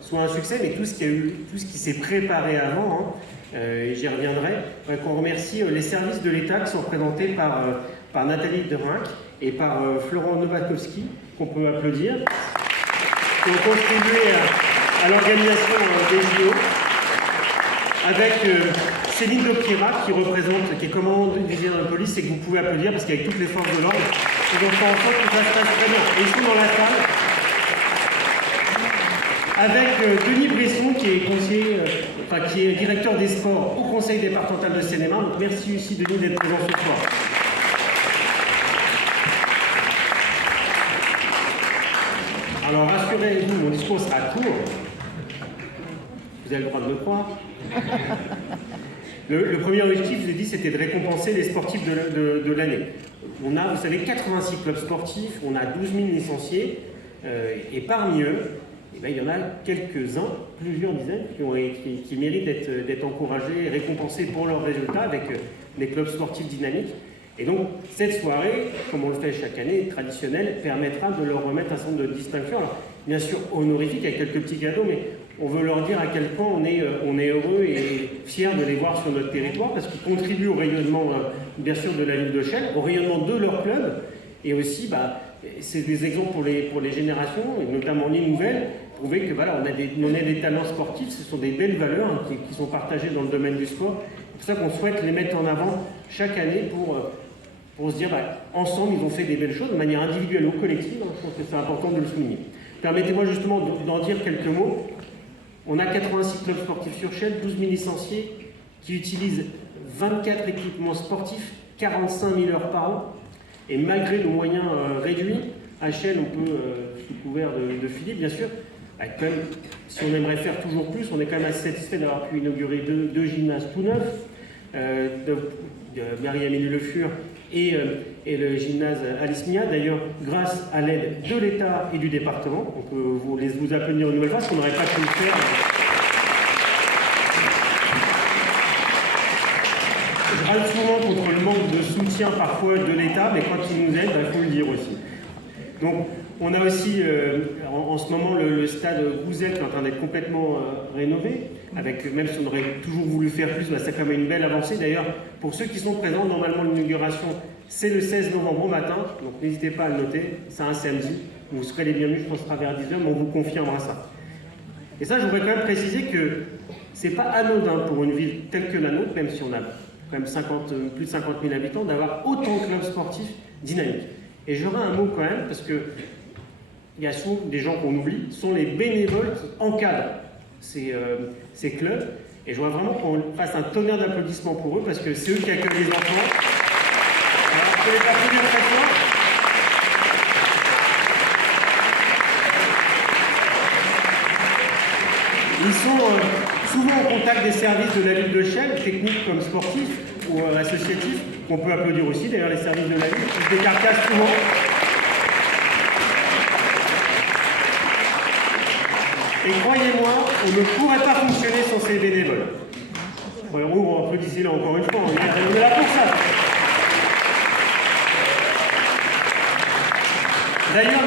Soit un succès, mais tout ce qui s'est préparé avant, et j'y reviendrai, qu'on remercie les services de l'État qui sont représentés par Nathalie Derinck et par Florent Novakovski, qu'on peut applaudir, qui ont contribué à l'organisation des JO, avec Céline Dopira, qui est commandante du division de police, et que vous pouvez applaudir, parce qu'avec toutes les forces de l'ordre, ils ont fait en sorte que ça se passe très bien. Et ils sont dans la salle, avec Denis Bresson, qui est conseiller, qui est directeur des sports au Conseil départemental de Seine-et-Marne. Donc merci aussi Denis d'être présent ce soir. Alors rassurez-vous, mon discours sera court. Vous avez le droit de me croire. Le premier objectif, je vous ai dit, c'était de récompenser les sportifs de l'année. On a, vous savez, 86 clubs sportifs, on a 12 000 licenciés, et parmi eux, il y en a quelques-uns, plusieurs dizaines, qui méritent d'être encouragés et récompensés pour leurs résultats avec les clubs sportifs dynamiques. Et donc, cette soirée, comme on le fait chaque année, traditionnelle, permettra de leur remettre un certain nombre de distinctions. Alors, bien sûr, honorifiques, avec quelques petits cadeaux, mais on veut leur dire à quel point on est heureux et fiers de les voir sur notre territoire, parce qu'ils contribuent au rayonnement, bien sûr, de la ville de Chelles, au rayonnement de leur club, et aussi, c'est des exemples pour les générations, et notamment les nouvelles, prouver que voilà, on a des talents sportifs, ce sont des belles valeurs qui sont partagées dans le domaine du sport. C'est pour ça qu'on souhaite les mettre en avant chaque année pour se dire, ensemble, ils ont fait des belles choses de manière individuelle ou collective. Je pense que c'est important de le souligner. Permettez-moi justement d'en dire quelques mots. On a 86 clubs sportifs sur Chelles, 12 000 licenciés qui utilisent 24 équipements sportifs, 45 000 heures par an. Et malgré nos moyens réduits, à Chelles, on peut, sous couvert de Philippe, bien sûr, quand même, si on aimerait faire toujours plus, on est quand même assez satisfait d'avoir pu inaugurer deux gymnases tout neufs, de Marie-Amélie Le Fur et le gymnase Alice Mia. D'ailleurs, grâce à l'aide de l'État et du département, on peut vous applaudir une nouvelle fois, parce qu'on n'aurait pas pu le faire. Je râle souvent contre le manque de soutien parfois de l'État, mais quand il nous aide, il faut le dire aussi. Donc, on a aussi en ce moment le stade Gouzel qui est en train d'être complètement rénové, même si on aurait toujours voulu faire plus, c'est quand même une belle avancée. D'ailleurs, pour ceux qui sont présents, normalement l'inauguration c'est le 16 novembre au matin, donc n'hésitez pas à le noter, c'est un samedi, vous serez les bienvenus, je pense que ce sera vers 10h, mais on vous confirmera ça. Et ça, je voudrais quand même préciser que c'est pas anodin pour une ville telle que la nôtre, même si on a quand même plus de 50 000 habitants, d'avoir autant de clubs sportifs dynamiques. Et j'aurai un mot quand même, parce que il y a souvent des gens qu'on oublie, sont les bénévoles qui encadrent ces clubs. Et je voudrais vraiment qu'on fasse un tonnerre d'applaudissements pour eux, parce que c'est eux qui accueillent les enfants. Alors, on peut les applaudir très fort. Ils sont souvent en contact des services de la ville de Chelles, techniques comme sportifs ou associatifs, qu'on peut applaudir aussi, d'ailleurs les services de la ville, qui se décarcassent souvent. Et croyez-moi, on ne pourrait pas fonctionner sans ces bénévoles. On applaudissez là encore une fois, on est là pour ça. D'ailleurs,